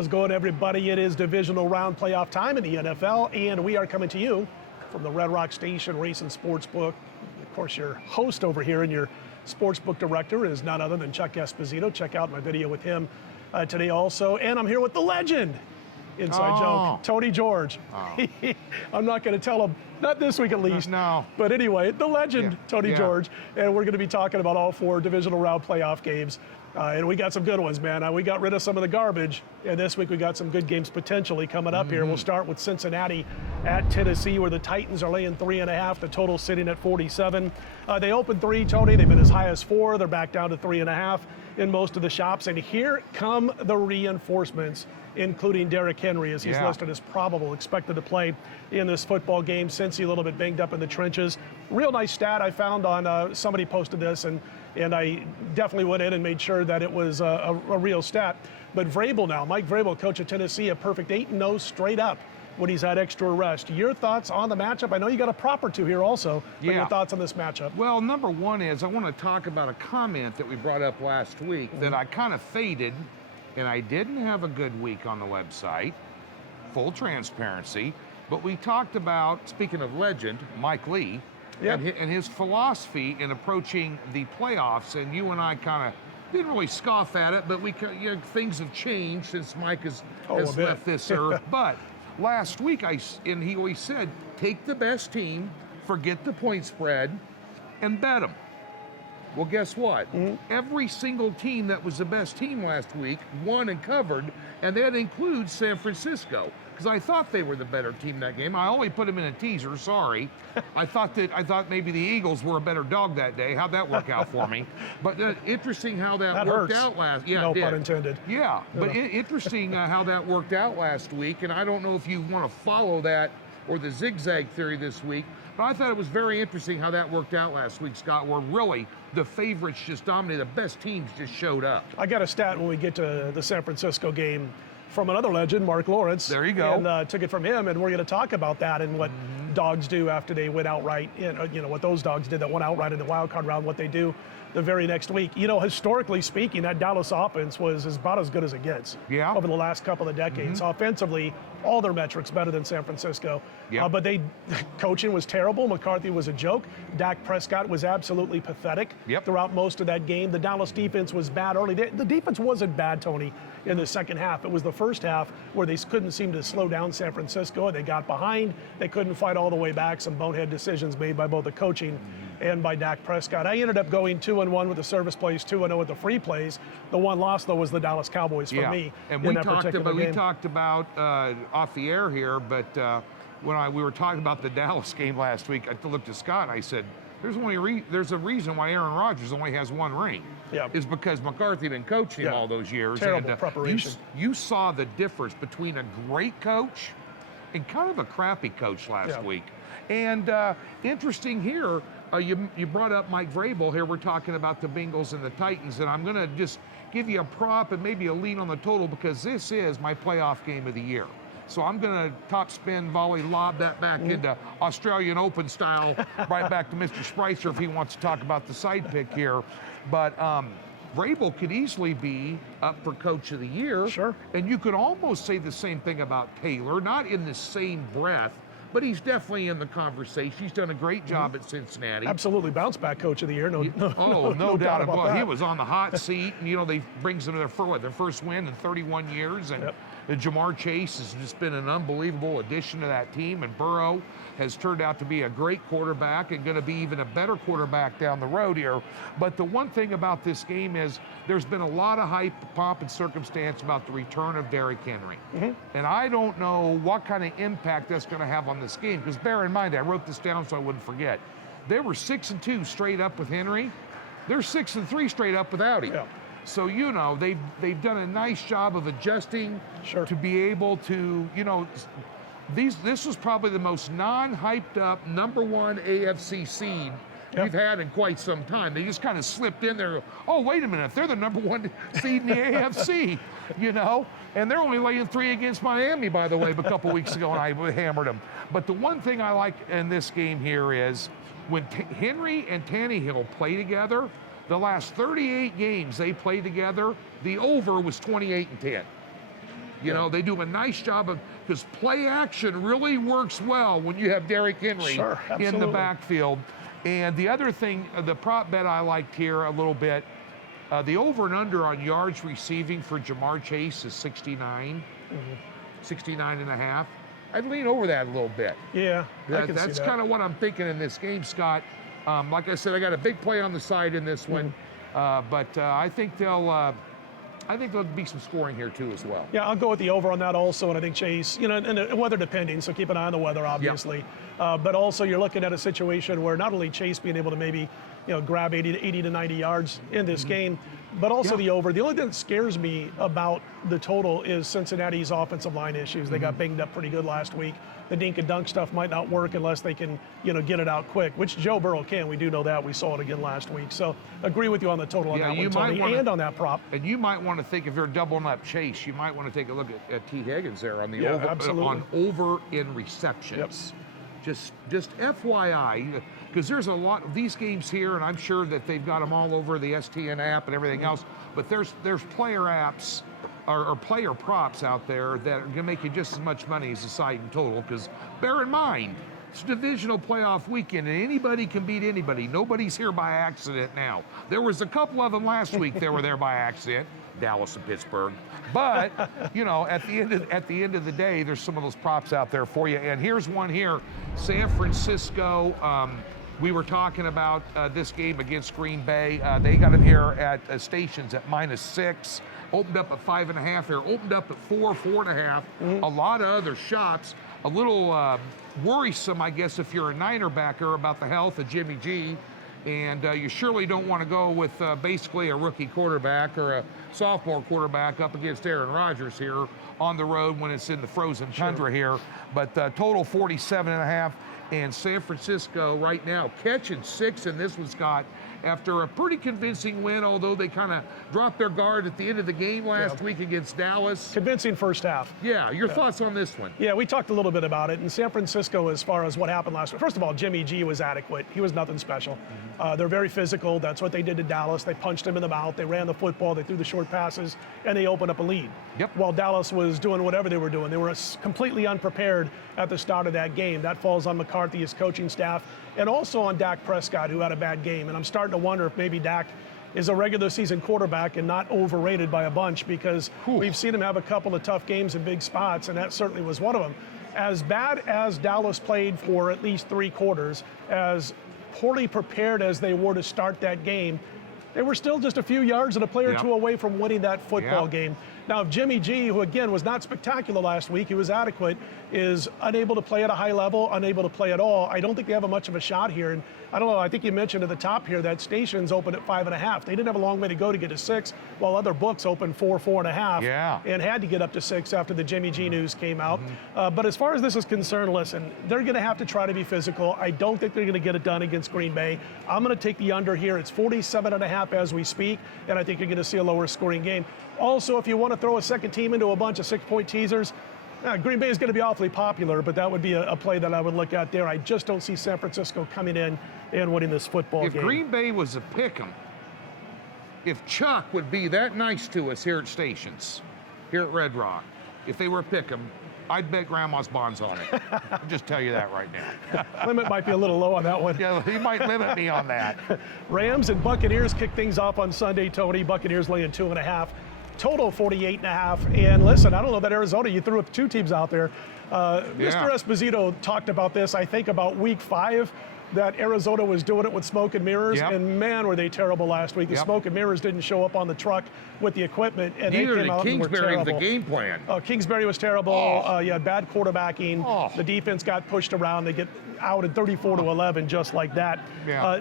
How's it going, everybody? It is divisional round playoff time in the NFL, and we are coming to you from the Red Rock Station Racing Sportsbook. Of course, your host over here and your sportsbook director is none other than Chuck Esposito. Check out my video with him today also. And I'm here with the legend, inside joke, Tony George. I'm not going to tell him, not this week at least. No. But anyway, the legend, Tony George. And we're going to be talking about all 4 divisional round playoff games. And we got some good ones, man. We got rid of some of the garbage. And this week we got some good games potentially coming up here. We'll start with Cincinnati at Tennessee, where the Titans are laying 3.5. The total sitting at 47. They opened 3, Tony. They've been as high as 4. They're back down to 3.5 in most of the shops. And here come the reinforcements, including Derrick Henry, as he's listed as probable, expected to play in this football game. Cincy a little bit banged up in the trenches. Real nice stat I found on, somebody posted this, and I definitely went in and made sure that it was a real stat. But Vrabel now, Mike Vrabel, coach of Tennessee, a perfect 8-0 straight up when he's had extra rest. Your thoughts on the matchup? I know you got a prop or two here also, but your thoughts on this matchup? Well, number one is I want to talk about a comment that we brought up last week that I kind of faded, and I didn't have a good week on the website, full transparency, but we talked about, speaking of legend, Mike Lee, and his philosophy in approaching the playoffs, and you and I kind of didn't really scoff at it, but things have changed since Mike has left this earth. But last week, he always said, take the best team, forget the point spread, and bet them. Well, guess what? Every single team that was the best team last week won and covered, and that includes San Francisco, because I thought they were the better team that game. I only put them in a teaser, sorry. I thought maybe the Eagles were a better dog that day. How'd that work out for me? But interesting how that worked out last. Yeah, no pun intended. Yeah, but interesting how that worked out last week, and I don't know if you want to follow that or the zigzag theory this week, but I thought it was very interesting how that worked out last week, Scott, where really the favorites just dominated. The best teams just showed up. I got a stat when we get to the San Francisco game from another legend, Mark Lawrence. There you go. And took it from him, and we're going to talk about that and what dogs do after they win outright. What those dogs did that won outright in the wild card round, what they do the very next week. Historically speaking, that Dallas offense was about as good as it gets over the last couple of decades. Offensively, all their metrics better than San Francisco. But coaching was terrible. McCarthy was a joke. Dak Prescott was absolutely pathetic throughout most of that game. The Dallas defense was bad early. The defense wasn't bad, Tony, in the second half. It was the first half where they couldn't seem to slow down San Francisco. They got behind. They couldn't fight all the way back. Some bonehead decisions made by both the coaching and by Dak Prescott. I ended up going 2-1 with the service plays, 2-0 with the free plays. The one loss, though, was the Dallas Cowboys for me. And we talked about off the air here, but when we were talking about the Dallas game last week, I looked at Scott and I said, there's a reason why Aaron Rodgers only has 1 ring. Is because McCarthy didn't coach him all those years. Terrible preparation. You saw the difference between a great coach and kind of a crappy coach last week. And interesting here, you brought up Mike Vrabel. Here we're talking about the Bengals and the Titans, and I'm going to just give you a prop and maybe a lean on the total because this is my playoff game of the year. So I'm going to top spin, volley, lob that back into Australian Open style, right back to Mr. Spicer if he wants to talk about the side pick here. But Vrabel could easily be up for Coach of the Year. Sure. And you could almost say the same thing about Taylor, not in the same breath, but he's definitely in the conversation. He's done a great job at Cincinnati. Absolutely, bounce back Coach of the Year. No doubt about that. He was on the hot seat, and they brings them their first win in 31 years, and Jamar Chase has just been an unbelievable addition to that team, and Burrow has turned out to be a great quarterback and going to be even a better quarterback down the road here. But the one thing about this game is there's been a lot of hype, pomp, and circumstance about the return of Derrick Henry. And I don't know what kind of impact that's going to have on this game, because bear in mind, I wrote this down so I wouldn't forget. They were 6-2 straight up with Henry. They're 6-3 straight up without him. So, they've done a nice job of adjusting to be able to, this was probably the most non-hyped up #1 AFC seed we've had in quite some time. They just kind of slipped in there. Oh, wait a minute. They're the #1 seed in the AFC, and they're only laying 3 against Miami, by the way, a couple weeks ago, and I hammered them. But the one thing I like in this game here is when Henry and Tannehill play together, the last 38 games they played together, the over was 28-10. You know, they do a nice job of, because play action really works well when you have Derrick Henry in the backfield. And the other thing, the prop bet I liked here a little bit, the over and under on yards receiving for Jamar Chase is 69, 69 and a half. I'd lean over that a little bit. Yeah, that's kind of what I'm thinking in this game, Scott. Like I said, I got a big play on the side in this one, but I think there'll be some scoring here too as well. Yeah, I'll go with the over on that also, and I think Chase, you know, and weather depending, so keep an eye on the weather, obviously. But also you're looking at a situation where not only Chase being able to maybe, you know, grab 80 to 90 yards in this game, but also the over. The only thing that scares me about the total is Cincinnati's offensive line issues. They got banged up pretty good last week. The dink and dunk stuff might not work unless they can, you know, get it out quick, which Joe Burrow can. We do know that. We saw it again last week. So agree with you on the total on that one, Tony, and on that prop. And you might want to think, if you're doubling up Chase, you might want to take a look at T. Higgins there on the over in receptions. Just FYI, because there's a lot of these games here, and I'm sure that they've got them all over the STN app and everything else, but there's player apps or player props out there that are going to make you just as much money as the side and total, because bear in mind, it's divisional playoff weekend, and anybody can beat anybody. Nobody's here by accident now. There was a couple of them last week that were there by accident, Dallas and Pittsburgh. But, you know, at the end of the day, there's some of those props out there for you. And here's one here, San Francisco. We were talking about this game against Green Bay. They got them here at stations at -6. Opened up at 5.5 here. Opened up at 4, 4.5. A lot of other shots. A little worrisome, I guess, if you're a Niner backer about the health of Jimmy G. And you surely don't want to go with basically a rookie quarterback or a sophomore quarterback up against Aaron Rodgers here on the road when it's in the frozen tundra here. But total 47.5, and San Francisco right now catching 6 in this one, Scott, after a pretty convincing win, although they kind of dropped their guard at the end of the game last week against Dallas. Convincing first half. Yeah, your thoughts on this one? Yeah, we talked a little bit about it. In San Francisco, as far as what happened last week, first of all, Jimmy G was adequate. He was nothing special. They're very physical. That's what they did to Dallas. They punched him in the mouth. They ran the football. They threw the short passes, and they opened up a lead. While Dallas was doing whatever they were doing. They were completely unprepared at the start of that game. That falls on McCarthy, his coaching staff, and also on Dak Prescott, who had a bad game. And I'm starting to wonder if maybe Dak is a regular season quarterback and not overrated by a bunch, because we've seen him have a couple of tough games in big spots, and that certainly was one of them. As bad as Dallas played for at least 3 quarters, as poorly prepared as they were to start that game, they were still just a few yards and a play or two away from winning that football game. Now, if Jimmy G, who again was not spectacular last week, he was adequate, is unable to play at a high level, unable to play at all, I don't think they have much of a shot here. And I don't know, I think you mentioned at the top here that stations opened at 5.5. They didn't have a long way to go to get to 6, while other books opened 4, 4.5, and had to get up to 6 after the Jimmy G news came out. But as far as this is concerned, listen, they're going to have to try to be physical. I don't think they're going to get it done against Green Bay. I'm going to take the under here. It's 47.5 as we speak, and I think you're going to see a lower scoring game. Also, if you want to throw a second team into a bunch of 6-point teasers, Green Bay is going to be awfully popular, but that would be a play that I would look at there. I just don't see San Francisco coming in and winning this football game. If Green Bay was a pick'em, if Chuck would be that nice to us here at stations, here at Red Rock, if they were a pick'em, I'd bet Grandma's bonds on it. I'll just tell you that right now. Limit might be a little low on that one. Yeah, he might limit me on that. Rams and Buccaneers kick things off on Sunday, Tony. Buccaneers laying 2.5. Total 48.5. And listen, I don't know that Arizona, you threw up 2 teams out there. Mr. Esposito talked about this, I think, about week 5, that Arizona was doing it with smoke and mirrors, and man, were they terrible last week. The smoke and mirrors didn't show up on the truck with the equipment, and neither they came out and were terrible. Kingsbury with the game plan. Kingsbury was terrible. You had bad quarterbacking. The defense got pushed around. They get out at 34-11, just like that.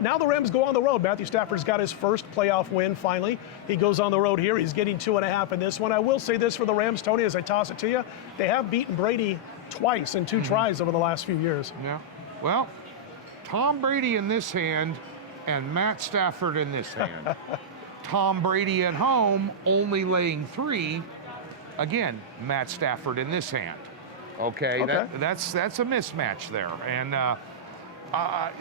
Now the Rams go on the road. Matthew Stafford's got his first playoff win finally. He goes on the road here. He's getting 2.5 in this one. I will say this for the Rams, Tony, as I toss it to you. They have beaten Brady twice in 2 tries over the last few years. Well, Tom Brady in this hand and Matt Stafford in this hand. Tom Brady at home only laying 3. Again, Matt Stafford in this hand. Okay. That's a mismatch there. And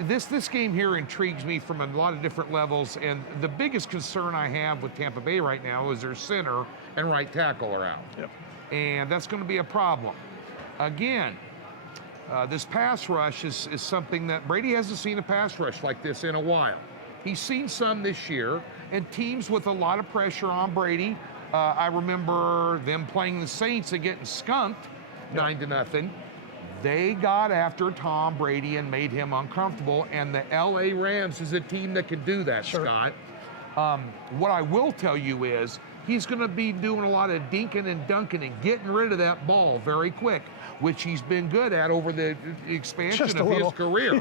this game here intrigues me from a lot of different levels. And the biggest concern I have with Tampa Bay right now is their center and right tackle are out. and that's going to be a problem. Again, this pass rush is something that Brady hasn't seen a pass rush like this in a while. He's seen some this year, and teams with a lot of pressure on Brady. I remember them playing the Saints and getting skunked 9-0. They got after Tom Brady and made him uncomfortable, and the LA Rams is a team that can do that, Scott. What I will tell you is he's going to be doing a lot of dinking and dunking and getting rid of that ball very quick, which he's been good at over the expansion of his career.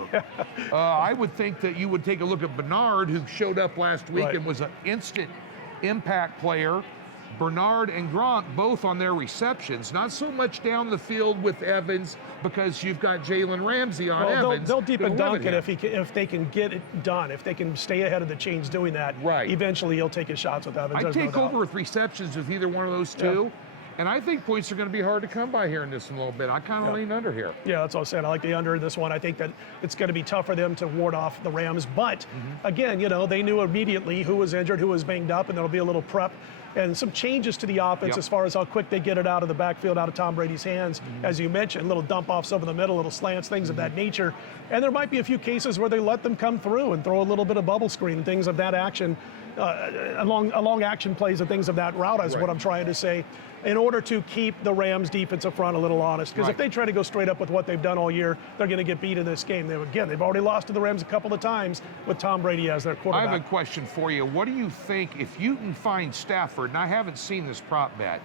I would think that you would take a look at Bernard, who showed up last week and was an instant impact player. Bernard and Gronk both on their receptions, not so much down the field with Evans because you've got Jalen Ramsey on Evans. They'll deep and dunk it if they can get it done. If they can stay ahead of the chains doing that, eventually he'll take his shots with Evans. I'd take over with receptions with either one of those two. And I think points are going to be hard to come by here in this a little bit. I kind of lean under here. Yeah, that's what I was saying. I like the under in this one. I think that it's going to be tough for them to ward off the Rams. But, again, you know, they knew immediately who was injured, who was banged up, and there'll be a little prep and some changes to the offense as far as how quick they get it out of the backfield, out of Tom Brady's hands. As you mentioned, little dump-offs over the middle, little slants, things of that nature. And there might be a few cases where they let them come through and throw a little bit of bubble screen and things of that action, along action plays and things of that route is what I'm trying to say, in order to keep the Rams defensive front a little honest. Because if they try to go straight up with what they've done all year, they're going to get beat in this game. They've already lost to the Rams a couple of times with Tom Brady as their quarterback. I have a question for you. What do you think if you can find Stafford, and I haven't seen this prop bet,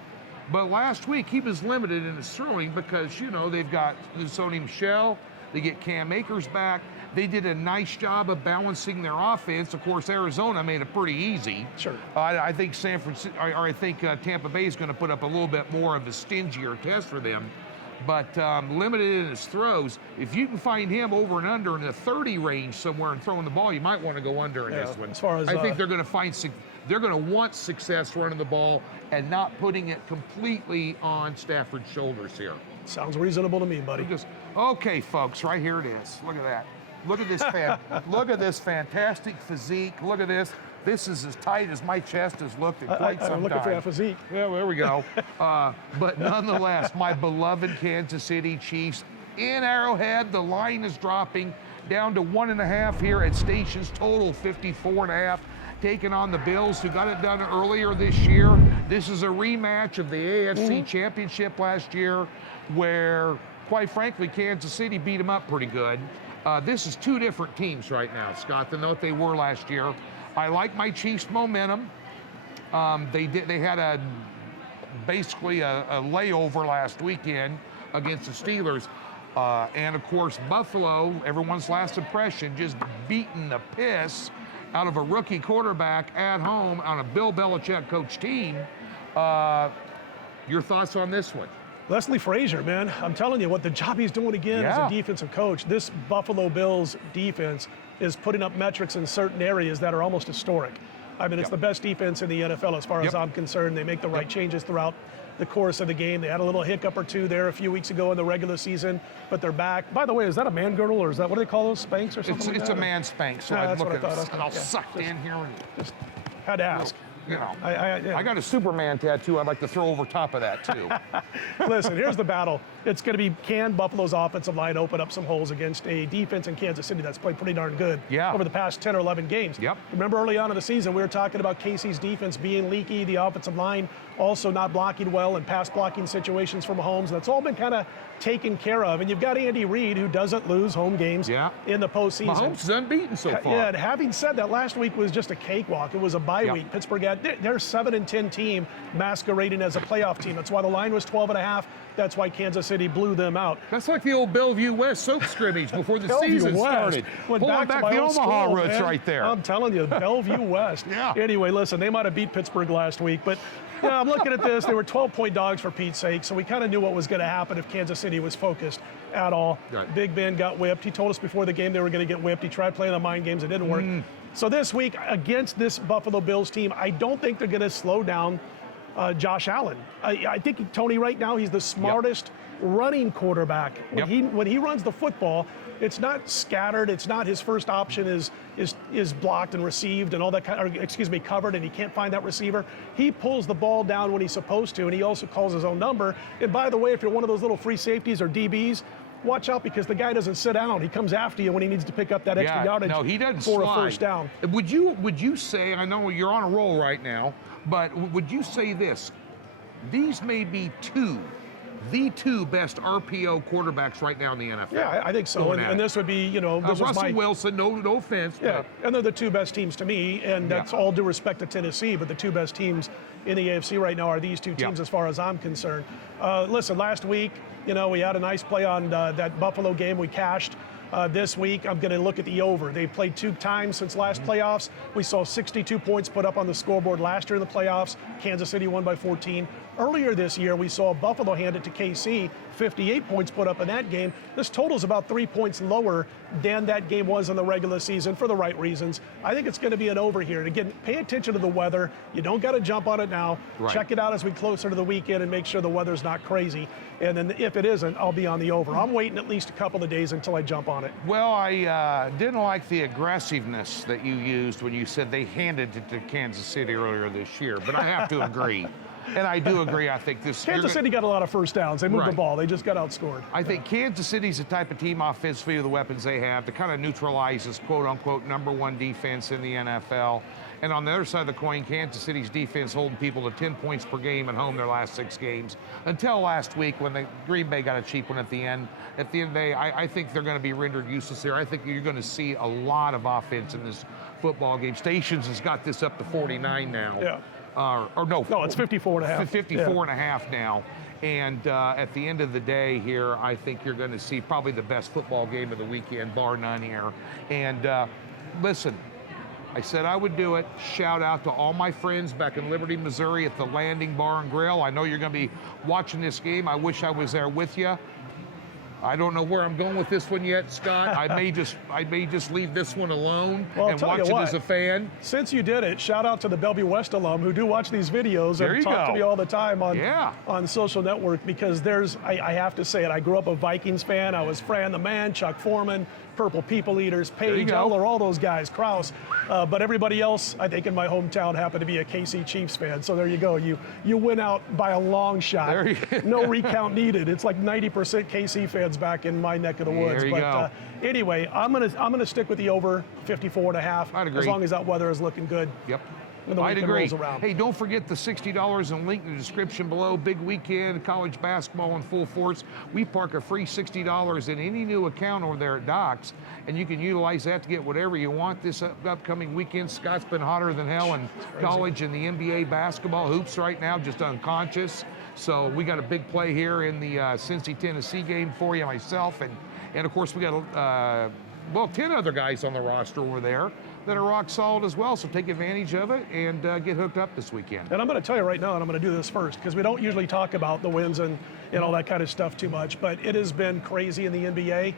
but last week he was limited in his throwing because, you know, they've got Sony Michel, they get Cam Akers back. They did a nice job of balancing their offense. Of course, Arizona made it pretty easy. I think Tampa Bay is going to put up a little bit more of a stingier test for them. But limited in his throws, if you can find him over and under in the 30 range somewhere and throwing the ball, you might want to go under in this one. As far as, I think they're going to want success running the ball and not putting it completely on Stafford's shoulders here. Sounds reasonable to me, buddy. Okay, folks, right here it is. Look at that. Look at this look at this fantastic physique. Look at this. This is as tight as my chest has looked in quite some time. I'm looking for that physique. Yeah, there we go. But nonetheless, my beloved Kansas City Chiefs in Arrowhead. The line is dropping down to 1.5 here at stations total 54.5. Taking on the Bills, who got it done earlier this year. This is a rematch of the AFC Championship last year, where, quite frankly, Kansas City beat them up pretty good. This is two different teams right now, Scott, than what they were last year. I like my Chiefs' momentum. They had basically a layover last weekend against the Steelers. And, of course, Buffalo, everyone's last impression, just beating the piss out of a rookie quarterback at home on a Bill Belichick coach team. Your thoughts on this one? Leslie Frazier, man, I'm telling you what the job he's doing again as a defensive coach. This Buffalo Bills defense is putting up metrics in certain areas that are almost historic. I mean, it's the best defense in the NFL as far as I'm concerned. They make the right changes throughout the course of the game. They had a little hiccup or two there a few weeks ago in the regular season, but they're back. By the way, is that a man girdle or is that, what do they call those, Spanx or something? It's a man Spanx. So I look at it and I'll suck in here and just had to ask. You know, I got a Superman tattoo I'd like to throw over top of that, too. Listen, here's the battle. It's going to be, can Buffalo's offensive line open up some holes against a defense in Kansas City that's played pretty darn good over the past 10 or 11 games? Remember early on in the season, we were talking about KC's defense being leaky, the offensive line also not blocking well in pass blocking situations for Mahomes. That's all been kind of taken care of. And you've got Andy Reid, who doesn't lose home games in the postseason. Mahomes is unbeaten so far. Yeah, and having said that, last week was just a cakewalk. It was a bye week. Pittsburgh had their 7-10 team masquerading as a playoff team. That's why the line was 12.5. That's why Kansas City blew them out. That's like the old Bellevue West soap scrimmage before the season started. Pulling back the Omaha roots right there. I'm telling you, Bellevue West. Anyway, listen, they might have beat Pittsburgh last week, but yeah, I'm looking at this. They were 12-point dogs for Pete's sake, so we kind of knew what was going to happen if Kansas City was focused at all. Big Ben got whipped. He told us before the game they were going to get whipped. He tried playing the mind games. It didn't work. So this week, against this Buffalo Bills team, I don't think they're going to slow down Josh Allen. I think, Tony, right now he's the smartest running quarterback. When he runs the football, it's not scattered. It's not his first option is blocked and received and all that covered, and he can't find that receiver. He pulls the ball down when he's supposed to, and he also calls his own number. And by the way, if you're one of those little free safeties or DBs, watch out, because the guy doesn't sit down. He comes after you when he needs to pick up that extra yardage he doesn't for slide. a first down. Would you say, I know you're on a roll right now, but would you say this? These may be the two best RPO quarterbacks right now in the NFL. Yeah, I think so. And this would be, this Russell Wilson, no offense. Yeah, and they're the two best teams to me, and that's all due respect to Tennessee, but the two best teams in the AFC right now are these two teams as far as I'm concerned. Listen, last week, we had a nice play on that Buffalo game. We cashed. This week, I'm going to look at the over. They played 2 times since last playoffs. We saw 62 points put up on the scoreboard last year in the playoffs. Kansas City won by 14. Earlier this year, we saw Buffalo hand it to KC, 58 points put up in that game. This total is about 3 points lower than that game was in the regular season for the right reasons. I think it's going to be an over here. And again, pay attention to the weather. You don't got to jump on it now. Right. Check it out as we closer to the weekend and make sure the weather's not crazy. And then if it isn't, I'll be on the over. I'm waiting at least a couple of days until I jump on it. Well, I didn't like the aggressiveness that you used when you said they handed it to Kansas City earlier this year, but I have to agree. And I do agree. I think Kansas City got a lot of first downs. They moved the ball. They just got outscored. I think Kansas City's the type of team offensively with the weapons they have to kind of neutralize this quote-unquote #1 defense in the NFL. And on the other side of the coin, Kansas City's defense holding people to 10 points per game at home their last 6 games. Until last week when the Green Bay got a cheap one at the end. At the end of the day, I think they're going to be rendered useless here. I think you're going to see a lot of offense in this football game. Stations has got this up to 49 now. Yeah. No, it's 54 and a half. 54 and a half now. And at the end of the day here, I think you're going to see probably the best football game of the weekend, bar none here. And listen, I said I would do it. Shout out to all my friends back in Liberty, Missouri at the Landing Bar and Grill. I know you're going to be watching this game. I wish I was there with you. I don't know where I'm going with this one yet, Scott. I may just leave this one alone and watch it as a fan. Since you did it, shout out to the Bellevue West alum who do watch these videos and talk to me all the time on social network, because I have to say it, I grew up a Vikings fan. I was Fran the Man, Chuck Foreman, Purple People Eaters, Paige, Eller, all those guys, Krause. But everybody else, I think in my hometown, happened to be a KC Chiefs fan. So there you go. You win out by a long shot. No recount needed. It's like 90% KC fans back in my neck of the woods. Anyway, I'm gonna stick with the over 54 and a half. I'd agree. As long as that weather is looking good. Yep. When the weekend rolls around. Hey, don't forget the $60 and link in the description below. Big weekend, college basketball in full force. We park a free $60 in any new account over there at Docs, and you can utilize that to get whatever you want this upcoming weekend. Scott's been hotter than hell in college and the NBA basketball hoops right now, just unconscious. So we got a big play here in the Cincy-Tennessee game for you, myself, and of course we got 10 other guys on the roster over there that are rock solid as well, so take advantage of it and get hooked up this weekend. And I'm going to tell you right now, and I'm going to do this first, because we don't usually talk about the wins and all that kind of stuff too much, but it has been crazy in the NBA.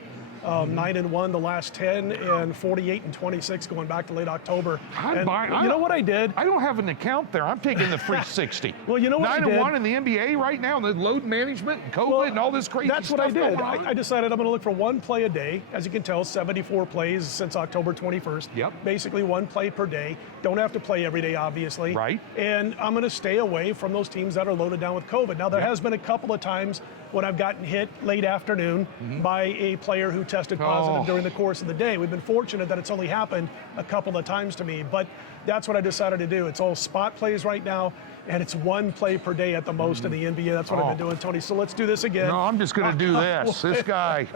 9-1 the last 10 and 48-26 going back to late October. You know what I did? I don't have an account there. I'm taking the free 60. Well, you know what 9-1 in the NBA right now, and the load management and COVID and all this crazy stuff. That's what I did. I decided I'm going to look for one play a day. As you can tell, 74 plays since October 21st. Yep. Basically one play per day. Don't have to play every day, obviously. Right. And I'm going to stay away from those teams that are loaded down with COVID. Now, there has been a couple of times when I've gotten hit late afternoon by a player who tested positive during the course of the day. We've been fortunate that it's only happened a couple of times to me, but that's what I decided to do. It's all spot plays right now, and it's one play per day at the most in the NBA. That's what I've been doing, Tony. So let's do this again. No, I'm just going to do this. This guy.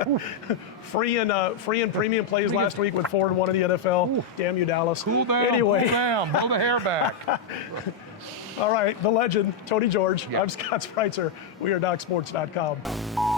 Free and premium plays last week with 4-1 in the NFL. Damn you, Dallas. Cool down, anyway. cool down. Blow the hair back. All right, the legend, Tony George. I'm Scott Spreitzer. We are DocSports.com.